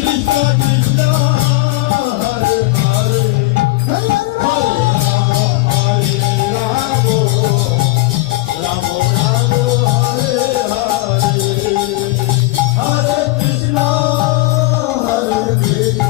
Krishna, Krishna. Hey.